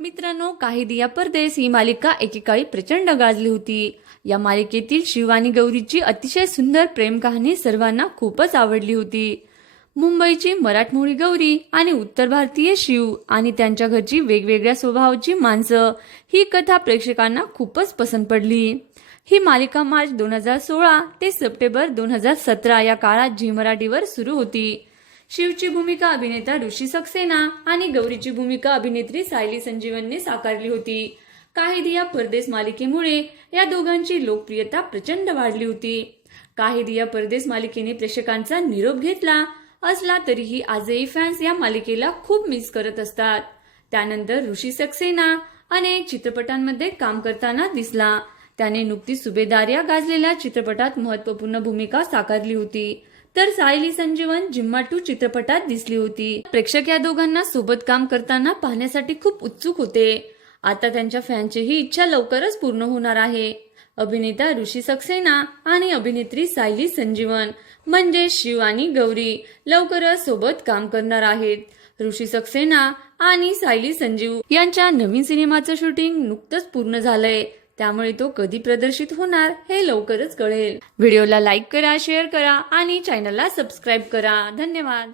मित्रांनो काही दिया परदेस ही मालिका एकेकाळी प्रचंड गाजली होती. या मालिकेतील शिव आणि गौरीची अतिशय सुंदर प्रेम कहाणी सर्वांना खूपच आवडली होती. मुंबईची मराठमोळी गौरी आणि उत्तर भारतीय शिव आणि त्यांच्या घरची वेगवेगळ्या स्वभावाची माणसं ही कथा प्रेक्षकांना खूपच पसंत पडली. ही मालिका मार्च दोन हजार सोळा ते सप्टेंबर दोन हजार सतरा या काळात झी मराठीवर सुरू होती. शिवची भूमिका अभिनेता ऋषी सक्सेना आणि गौरीची भूमिका अभिनेत्री सायली संजीवनने साकारली होती. काही दिया परदेस मालिकेमुळे या दोघांची लोकप्रियता प्रचंड वाढली होती. काही दिया परदेस मालिकेने प्रेक्षकांचा निरोप घेतला असला तरीही आजही फॅन्स या मालिकेला खूप मिस करत असतात. त्यानंतर ऋषी सक्सेना अनेक चित्रपटांमध्ये काम करताना दिसला. त्याने नुकतीच सुभेदार या गाजलेल्या चित्रपटात महत्त्वपूर्ण भूमिका साकारली होती. तर सायली संजीवन जिम्मा टू चित्रपटात दिसली होती. प्रेक्षक या दोघांना सोबत काम करताना पाहण्यासाठी खूप उत्सुक होते. आता त्यांच्या फॅनची ही इच्छा लवकरच पूर्ण होणार आहे. अभिनेता ऋषी सक्सेना आणि अभिनेत्री सायली संजीवन म्हणजे शिव आणि गौरी लवकरच सोबत काम करणार आहेत. ऋषी सक्सेना आणि सायली संजीव यांच्या नवीन सिनेमाचं शूटिंग नुकतंच पूर्ण झालंय. त्यामुळे तो कधी प्रदर्शित होणार हे लवकरच कळेल. व्हिडिओला लाईक करा शेअर करा आणि चॅनलला सबस्क्राईब करा. धन्यवाद.